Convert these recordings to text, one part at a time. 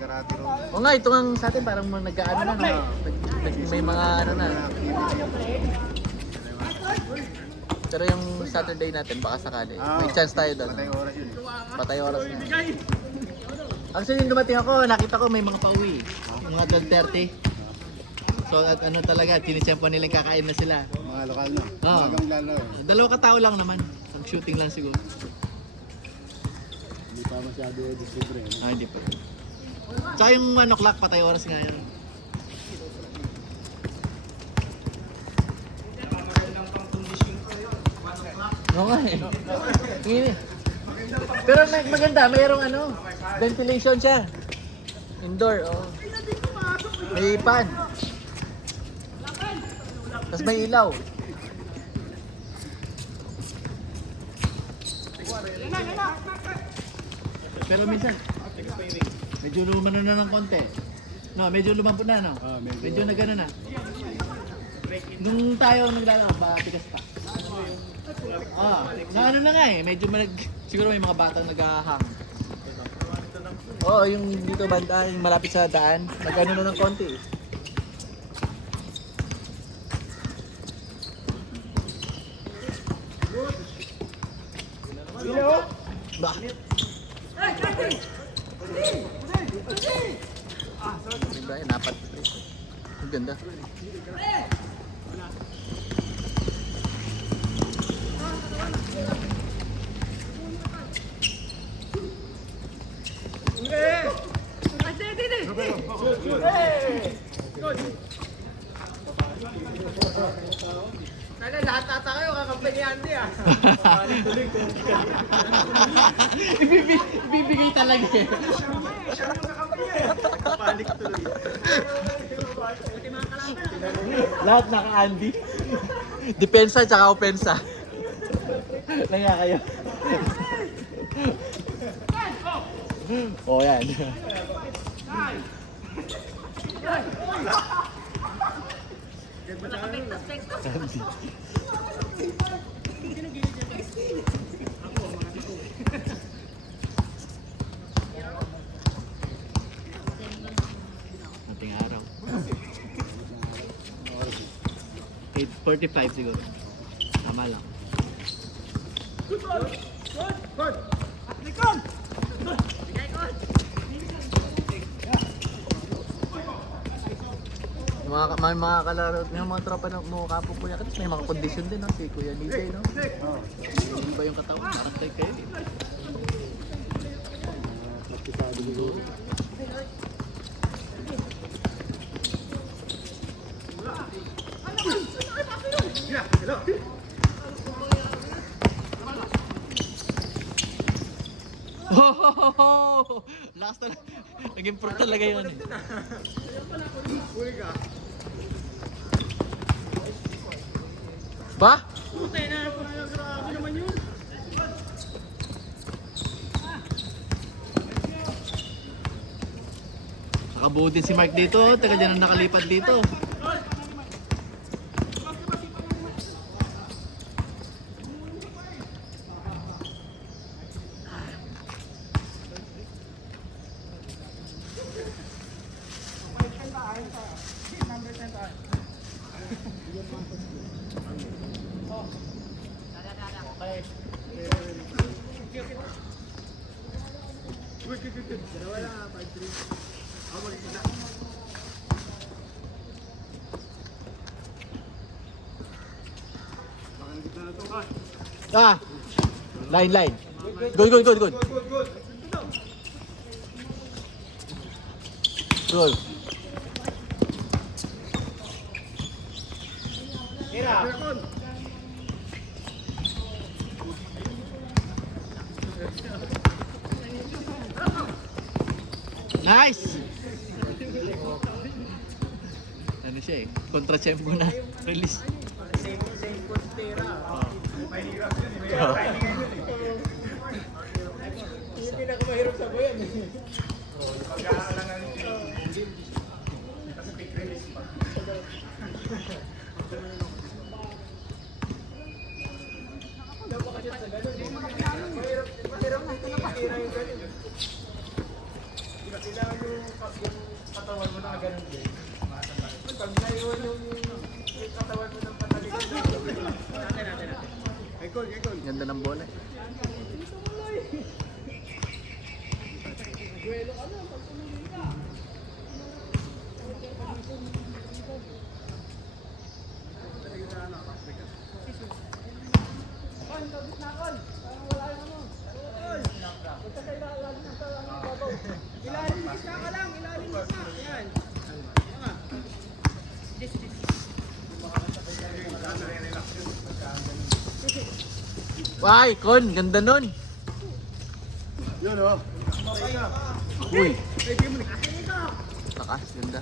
karate ro. O nga, ito nga sa atin parang nag-ano na, no? May mga ano na. Pero yung Saturday natin, baka sakali. May chance tayo doon. Patay oras yun. Patay oras na. Actually, yung dumating ako, nakita ko may mga pauwi. Mga 12:30. So, at ano talaga, tinisempo nila kakain na sila. Mga lokal na. Oo. Magang lalo. Dalawa katao lang naman. Nag-shooting lang siguro. Hindi pa masyado discover eh. Ah, hindi pa. Tsaka yung 1 o'clock, patay oras nga yun. Oo nga eh. Ini. Pero maganda, mayroong ano, ventilation siya. Indoor, oh. May pan. Tapos may ilaw. Pero minsan, medyo lumano na ng konti. No, medyo lumampo na, no? Medyo nagano na. Nung tayo naglalaro, matigas pa. Na ano na nga eh, medyo siguro may mga batang naghahang. Oo, yung dito banda, yung malapit sa daan, nag-ano na ng konti eh. Ba? Diba, napat. Ang ganda. Sana lahat ata kayo kakampi ni Andy ah. Ibibigay talaga eh. Siya yung kakampi eh. Panik tuloy. Lahat naka-Andy. Depensa tsaka opensa. Laya kayo. Oh, yan. Ating araw. 8:45 siguro. Tama lang. May mga kalaro, may mga tropa na mga kapo po niya. Kasi may mga kondisyon din, no? Si Kuya Nijay, no? Hindi ba yung katawan? Nakatay kayo eh. Praktisado siguro. Oh! Lakas talaga. Naging pro talaga yun eh. Ba? Putay na, grabe naman yun. Nakabuo din si Mark dito. Taga dyan ang nakalipat dito. Ah! Line, line. Good, good, good, good. Good. Nice! Ano siya eh? Kontra-tempo na. Release. Same postera. Mahirap yun. Yung pinakamahirap sa buyan. Pag-aalangan ng team. Kasi pick release pa. Napakasya sa gano'n. Mahirap dito na mahirap yung gano'n. Kailangan yung katawan mo na ganun din. Pag naiwan yung katawan mo ng patalikod. Natin. Ekol. Ganda ng bola. Why, Kon, ganda nun. Yun o. Uy. Takas, ganda.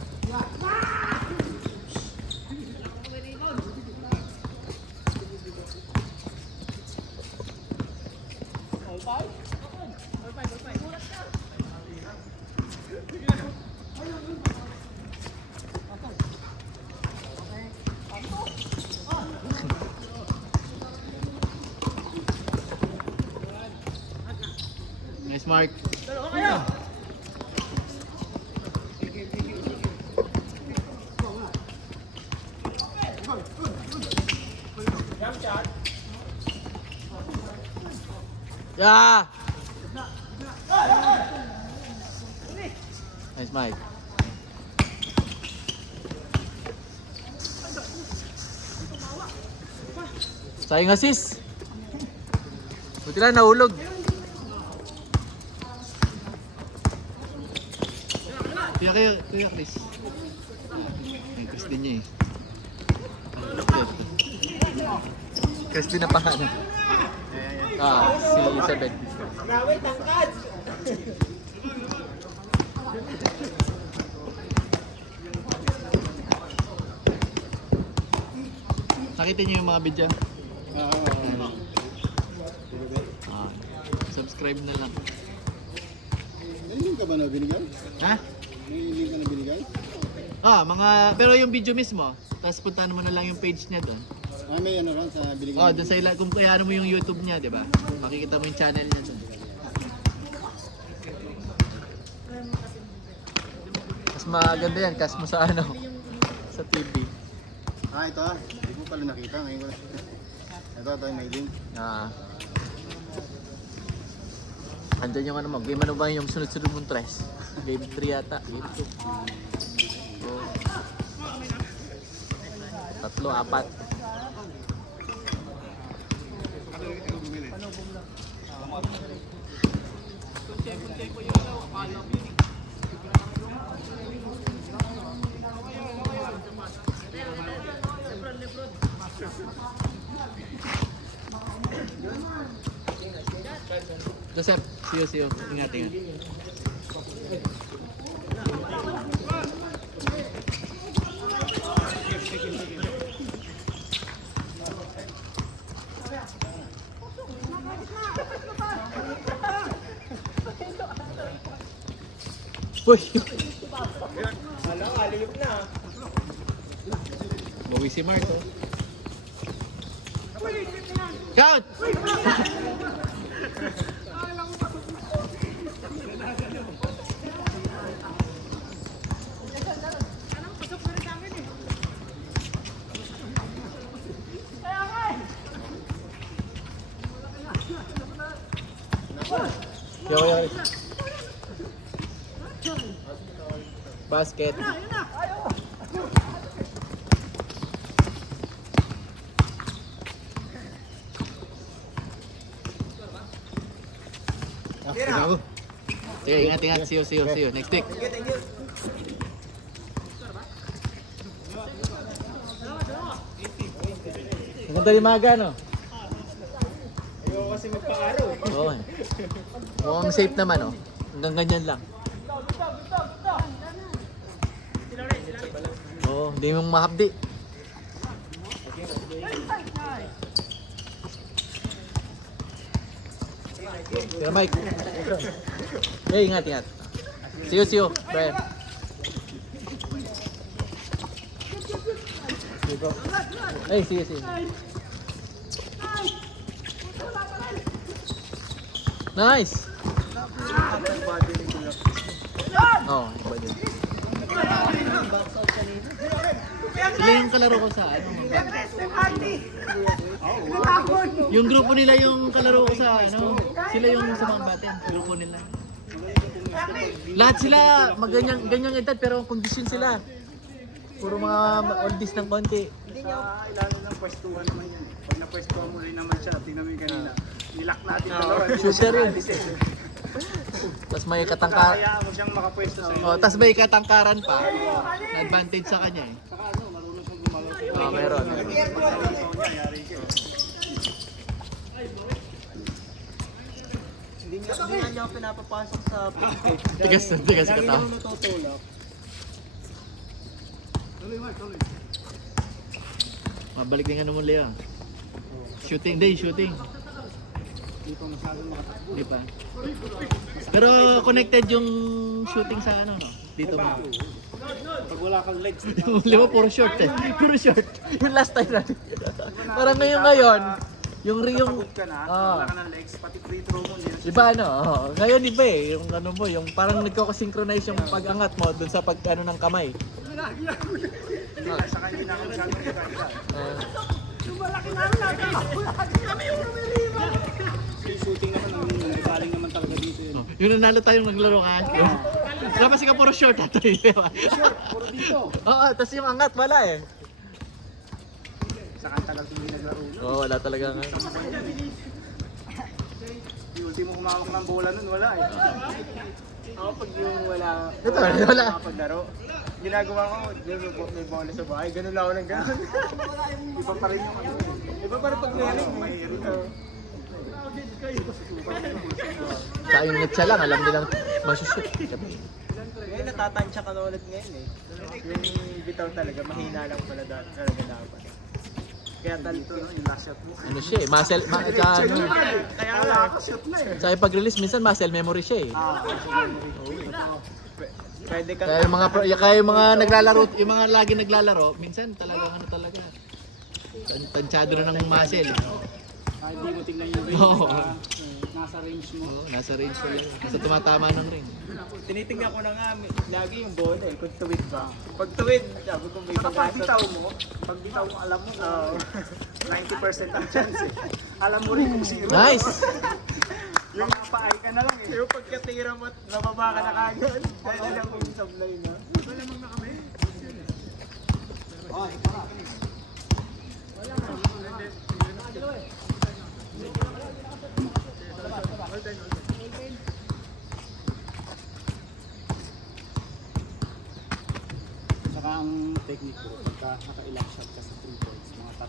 Nice mark. Yeah. Nice Mike. Sayang assist. Buti lang nahulog. Kuya Chris. Ay, Chris din niya eh. Chris din na pangalan. Si Isabel. Grabe, tangkad! Nakita niyo yung mga video? Ah. Subscribe na lang. May link ka ba na binigay? Ha? May link ka na binigay? Pero yung video mismo, tapos puntahan mo na lang yung page niya doon. Ah, may ano ron sa binigay. Oh, doon sa kung kaya mo yung YouTube niya, 'di ba? Makikita mo yung channel niya doon. Mas maganda yan, cast mo sa sa TV. Ah, ito ah. Hindi ko pala nakita. Ngayon ko na. Ito, may link. Andyan yung game ano ba yung sunod-sunod mong tres? Game 3 yata, game 2. Oh. 3, 4. Joseph, see you. Ingat. Uy! Aliyop na. Bawi si Mark, oh. Count! Yo. Basket. Sige, ingat. See you. Next week. Thank you. Maganda yung maga, no? Ayoko kasi magpa-araw eh. Oo. Mukhang safe naman, oh. Hanggang ganyan lang. Oo, hindi mong mahapdi. Pero Mike. Hey, ingat. See you, Brian. Hey, see you. Nice! Oh, yung kalaro ko sa ano. Yung grupo nila yung kalaro ko sa ano. Sila yung sa mga batin. Grupo nila. Lahat sila ganyang edad pero kondisyon sila. Puro mga oldies ng konti. Sa ilalim ng pwestuhan naman yan. Pag napwestuhan mo rin naman siya, tingnan mo yung kanina. Nilak natin dalawa. Shooter yun. Tapos may katangkaran. Hayaan mo siyang makapwesto sa iyo. Oh, tapos may katangkaran pa. Na advantage sa kanya eh. Saka ano, marunong siyang gumalaw sa iyo. Oh, meron. Pag nalisaw niya, yari siya. Hindi nga niya ako pinapapasok sa pinto. Tigas ka Lagi tao. naman natutulak. Mabalik din ano mo Leo. Shooting day, shooting. Dito masyadong makatakbo. Di pa. Pero connected yung shooting sa ano no. Dito mo. Pag wala kang legs, Lima puro short eh. Puro short. Yung last time natin. Parang ngayon, yung pagod ka na, Ah. wala ka ng legs, pati free throw mo, hindi na siya. Iba ano, ngayon iba eh, yung ano mo, yung parang nagko-synchronize yung pag-angat mo dun sa pag ano ng kamay. Hindi na sa kanya na kung saan mo gagawin. Yung shooting naman, ang galing naman talaga dito yun. Yung nanalo tayong naglaro ka. Dapat ka puro short ato eh. Short, puro dito. Oo, tapos yung angat wala eh. Saka ang tagal kong naglaro. Oo, wala talaga nga. Yung ultimo kumawak ng bola nun, wala eh. Ako pag yung wala, Ito, wala. paglaro, ginagawa ko, may bola sa bahay, ganun lang ako ng ganun. Iba pa rin yung ano. Iba pa rin pag meron. Sa yung netsa lang, alam nilang masushoot. Ngayon natatansya ka na ulit ngayon eh. Yung bitaw talaga, mahina lang pala talaga dapat. Kaya Dito, no, yung last shot mo. Ano siya eh, muscle, tsaka ano, Kaya Wala nga, ka shot na eh. sa pag-release minsan muscle memory siya eh. pwede ka Kaya yung mga naglalaro, yung mga lagi naglalaro, minsan talagang ano talaga. Tansyado na ng muscle. Hindi mo tingnan yung range, Oo. nasa range mo. Oo, nasa range sila. Nasa tumatama ng ring. tinitingnan ko na nga, lagi yung bola eh, kung tuwid ba. Pag tuwid, sabi ko may Saka pag bitaw mo, alam mo, 90% ang chance eh. Alam mo rin kung zero. Nice! Yung paay ka na lang eh. Yung pagkatira mo, nababa ka na kagad. Dahil alam ko yung sablay na. Saka ang technique ko, pagka naka-ilang shot ka sa 3 points, mga 3,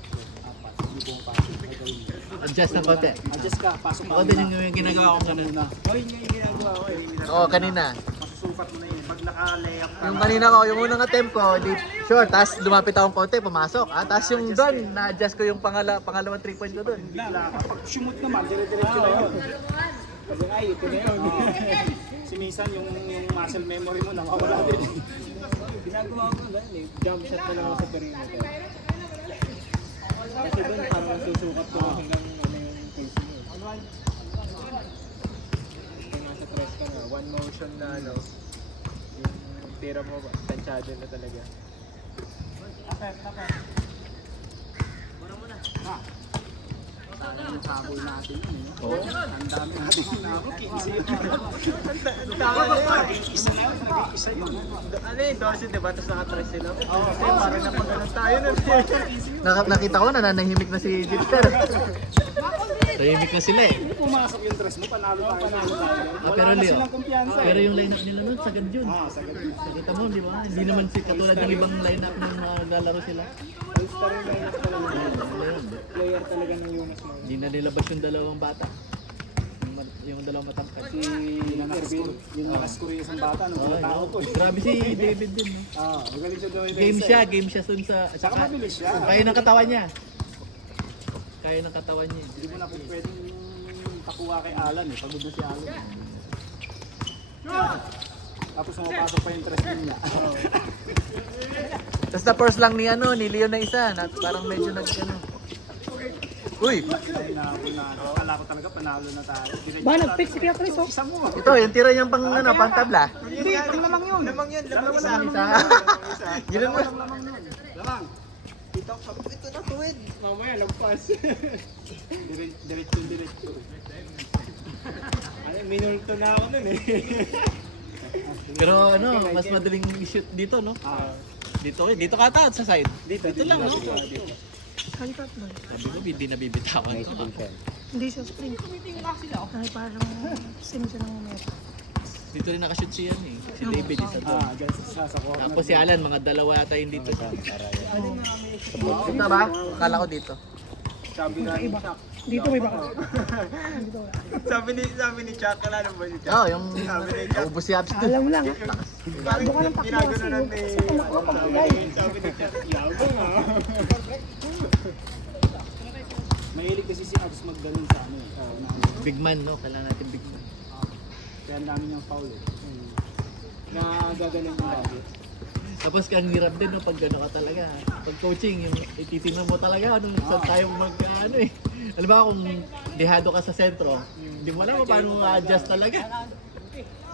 4, hindi pumapasok, gagawin mo. Adjust ng konti. Adjust ka, pasok Ako din yung ginagawa ko ganun. muna. Oh, yun nga yung ginagawa ko eh. Oo, kanina. Masusukat mo na yun. Pag naka-layup ka, Yung kanina ko, yung unang attempt ko, di short, tapos lumapit akong konti, pumasok. Tapos yung doon, na-adjust ko yung pangalawang 3 point ko doon. bigla ka. Pag shoot naman, dire-diretso na yun. Kasi ay, ito na yun. Si minsan yung muscle memory mo nakawala din. Ginagawa ko ganun eh. Jump shot na lang ako sa perimeter. Kasi doon parang susukat ko hanggang ano yung pulse mo. Kung nasa press ka na, one motion na ano, yung tira mo, tansyado na talaga. Yung habol natin yun eh. Oo. Ang dami natin hinabol. Isa yun. Ang tama na yun. Isa na yun. Nag-iisa yun. Ano yung 12 diba? Tapos naka-press sila. Kasi parang napaganon tayo na. Nakita ko, nananahimik na si Jipster. Tahimik na sila eh. Hindi pumasok yung dress mo, panalo tayo. Pero Wala na Leo, silang kumpiyansa eh. pero yung lineup nila nun, sagad yun. Sagad. Nakita mo, di ba? Hindi naman si katulad ng ibang lineup ng mga naglalaro sila. All-star yung lineup talaga. Ano yun? Player talaga ng Yunus mo. Hindi na nilabas yung dalawang bata. Yung dalawang matangkad. Si Yung nakascore yung isang bata, nung Ay, tao no. ko eh. Grabe si David din. No? Magaling siya gawin. Game siya dun sa... Saka mabilis siya. Kaya ng katawan niya. Kaya ng katawan niya. Hindi mo na po pwedeng pakuha kay Alan eh. Pagod na si Alan. Tapos pumapasok pa yung tres niya. Tapos na first lang ni ano, ni Leon na isa. Parang medyo ano. Uy! Nahabol na. Akala ko talaga panalo na tayo. Ba, nag-fix si Kuya Chris, oh. Isa mo. Ito, yung tira niyang pang, ano, pang tabla. Hindi, ito lamang yun. Lamang yun, lamang isa. Isa. Ginan mo. Lamang yun. Lamang. Dito ako sabi ko, ito na tuwid. Mamaya, lagpas. Diretso. Ano, minulto na ako nun eh. Pero ano, mas madaling i-shoot dito, no? Dito ka ata sa side. Dito lang, no? Kalipat mo. Sabi ko, hindi na bibitawan ko. Hindi siya spring. Ay, parang sim siya ng meta. Dito rin nakashoot siya yan eh. Si David isa doon. Dyan sa corner. Tapos si Alan, mga dalawa yata yung dito. Punta ba? Akala ko dito. Sabi nga ni Chuck. Dito may baka. Dito wala. Sabi ni Chuck, kalala mo ni Chuck? Oo, yung Sabi ni Chuck. naubos si Abs doon. Alam mo lang ha. Parang Doon ka ng pakla kasi. ginaganon ni... Kasi kung ako pagbigay. Sabi ni Chuck, yabang ah. Mahilig kasi si Abs magganon sa ano eh. Big man, no? Kailangan natin big man. Kaya ang dami niyang foul eh. Na gagaling yung lagi. Tapos ang hirap din, no? Pag gano'n ka talaga. Pag coaching, yung ititingnan mo talaga, ano, saan tayo ano eh. Alam ba kung dehado ka sa sentro, hindi mo alam kung paano ma-adjust talaga.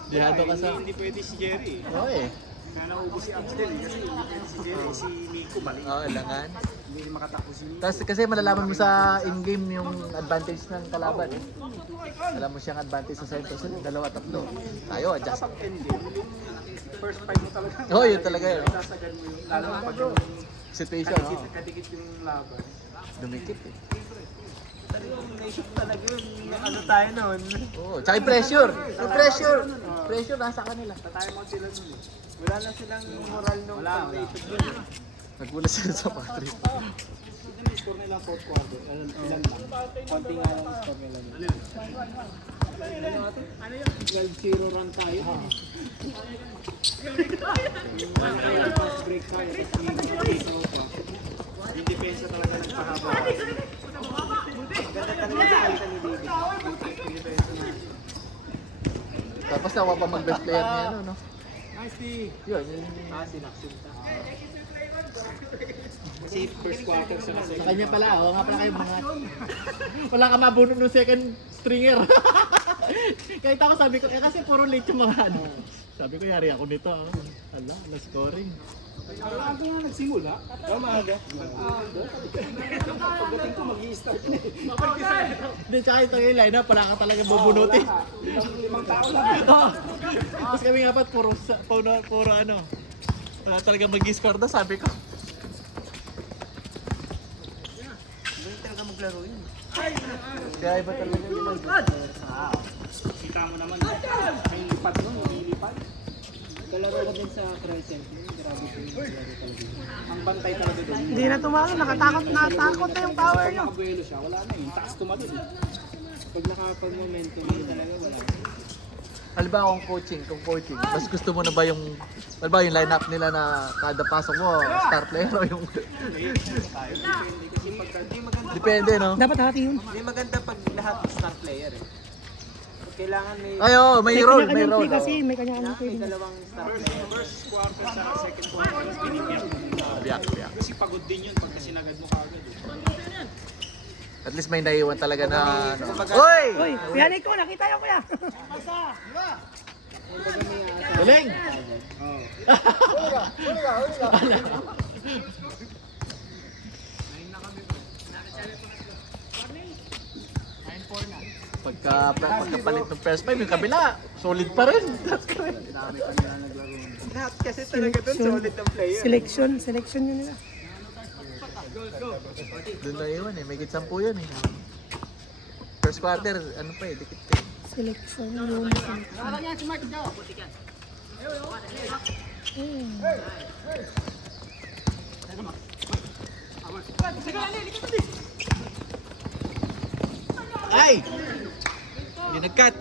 Dehado ka sa... Hindi pwede si Jerry. Oo eh. Na naubos si Abs din kasi hindi pwede si Jerry. Si Miko mali. Oo, langan. Hindi makatakbo si Tapos kasi malalaman mo sa in-game yung advantage ng kalaban eh. Alam mo siyang advantage sa center. Sila, dalawa, tatlo. Tayo, adjust. Kapag endgame, yung first fight mo talaga. Oo, yun talaga yun. Sasagan mo yung, lalo na pag yung Situation, no? kadikit yung laban. Dumikit eh. Talagang naisip talaga yun. Ano tayo noon? Oo, tsaka yung pressure. Yung pressure. Pressure nasa kanila. Tayo mo sila nun eh. Wala na silang moral nung pag-isip dun. Nagulat sila sa Patrick. Yung score nila fourth quarter, ilan lang. Konti nga lang yung score nila. Ano yun? 12-0 run tayo. Fast break tayo. Yung depensa talaga nagpahaba. Ganda talaga sa kanta ni David. Tapos nawa pa mag-best player niya, ano, no? Nice D! Yun, yun. Sinaksinta. Kasi first quarter siya na Sa second. kanya pala, oo nga pala kayo mga... Wala ka mabunod ng second stringer. Kahit ako sabi ko, kasi puro late yung mga ano. Sabi ko, yari ako nito. Ala, na-scoring. Maaga nga nagsimula. Oo, maaga. Pagdating ko mag-i-start na eh. Hindi, tsaka ito yung line-up, wala ka talaga bubunutin. Limang tao lang. Oo. Tapos kami nga ba't puro ano. Wala talaga mag-score na, sabi ko. Hindi talaga maglaro yun. Kaya iba talaga yung Kita mo naman. May lipad nun, nililipad. Kalaro ko din sa Crescent. Grabe po yung laro talaga. Ang bantay talaga doon. Hindi na tumalo. Natakot na yung tower nyo. Nakabuelo siya, wala na eh. Taas tumatid eh. Pag nakapag-momentum, yun talaga wala. Halimbawa kung coaching, mas gusto mo na ba yung halimbawa yung lineup nila na kada pasok mo, star player o yung Depende kasi pagka, di maganda. depende, no? Dapat hati yun. Di maganda pag lahat star player eh. Kailangan may... Ay, oo, may role, may kanya-kanyang role. play kasi. oo. May kanya-kanyang play. May dalawang star player. First quarter sa second quarter, binibiyak mo din na. Biyak. Kasi pagod din yun pagka sinagad mo kaagad eh. At least may naiwan talaga na ano. Kumbaga- Oy! Uy, piyanay ko. Nakita yung kuya. Galing! Pagkapalit ng first five, yung kabila, solid pa rin. That's correct. Lahat kasi talaga doon solid ang player. Selection yun nila. Doon na iwan eh, may kitsampu yun eh. First quarter, ano pa eh, dikit eh. Selection yun. Ay! Hindi nag-cut.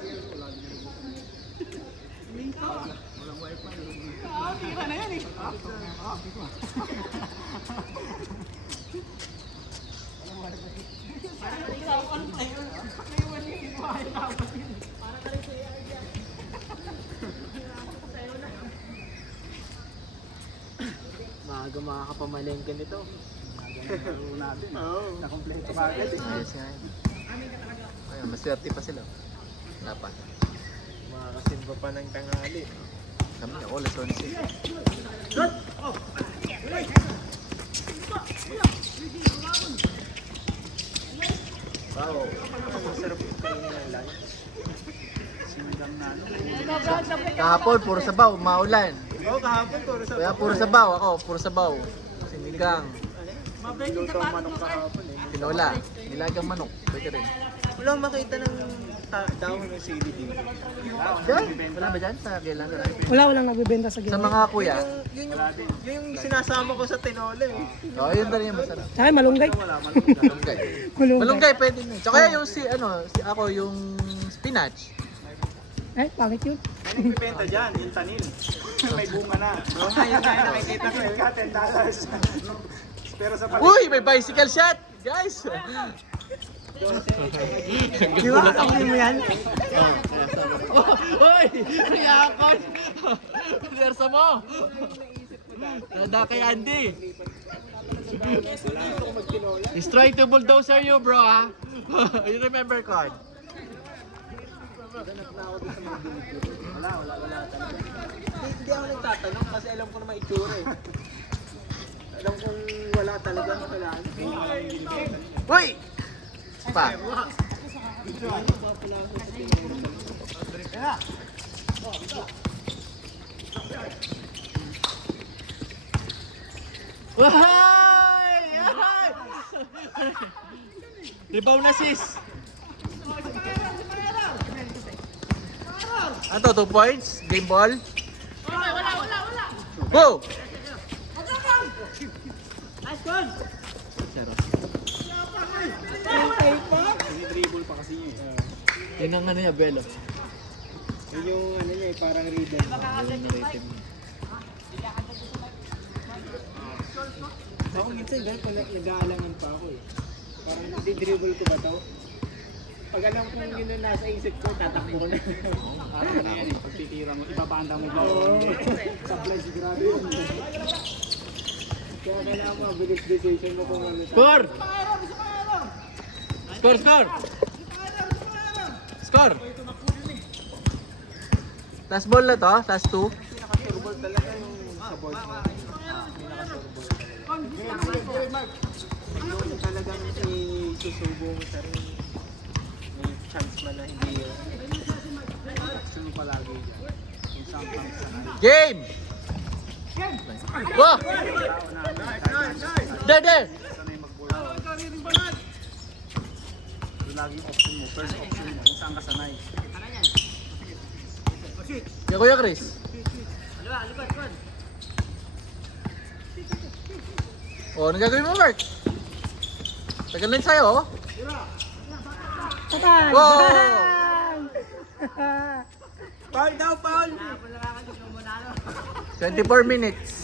Maaga makakapamalengke nito. Laro natin. Oo. Nakompleto ka agad eh. Ayos nga yun. Ayun, maswerte pa sila. Wala pa. Makakasimba pa ng tanghali. Kami ako, alas 11. Wow. Ang sarap yung kainin ng lunch. Sinigang na ano. Kahapon, puro sabaw, maulan. Oo, kahapon puro sa Kaya puro sabaw ako, puro sabaw. Sinigang, Luto ang manok kahapon eh. tinola, nilagang manok. Pwede rin. Wala akong makita ng dahon ng sili dito. Diyan, wala ba dyan? Sa Gailan? Walang nagbebenta sa Sa gilid. mga kuya. Yun yung sinasama ko sa tinola eh. Oo, yun na rin yung masarap. Ay, malunggay. Malunggay. Malunggay. Malunggay pwede na. Tsaka yung ako yung spinach. Eh, pangit yun. Anong bibenta dyan? Yung tanin. May bunga na. Oo nga, yun nga yung nakikita ko. Yung $10. Pero sa Uy, may bicycle shot! Guys! Di ba? Kapili mo yan? Uy! Yakon! Versa mo! Nada kay Andy. He's trying to bulldozer you, bro, ha? You remember, Con? Wala talaga. Hindi ako nagtatanong kasi alam ko naman itsura eh. Alam kong wala talaga makalaan. Uy! Pa. Wahay! Yahay! Rebound na sis. Ano, 2 points? Game ball? Wala. Go! Sinidribble pa kasi yun eh. Yun ang ano niya, Belo. Yun yung ano niya eh, parang ribbon. Ako minsan ganun, pag nag-aalangan pa ako eh. Parang di-dribble ko ba to? Pag alam kong yun ang nasa isip ko, tatakbo ko na. Parang ano yan eh. Pagtitira mo, ibabanda mo ba? Supply sigurado yun. Kaya kailangan mo, mabilis decision mo kung ano. Score! Score! Score! Last ball na to, last 2. Pinaka-turbol talaga yung sa board mo. Pinaka-turbol talaga. Yung talagang isusubo mo sa rin. May chance man na hindi yun. Action mo palagi dyan. Kung saan kang sanay. Game! Go! Dede! Sanay mag-board. Yung laging option mo, first option mo, kung saan ka sanay. Kaya Kuya Chris. Oh, ano gagawin mo, Mark? Tagal na yun sa'yo, oh. Patay! Wow! Foul daw, foul! 24 minutes.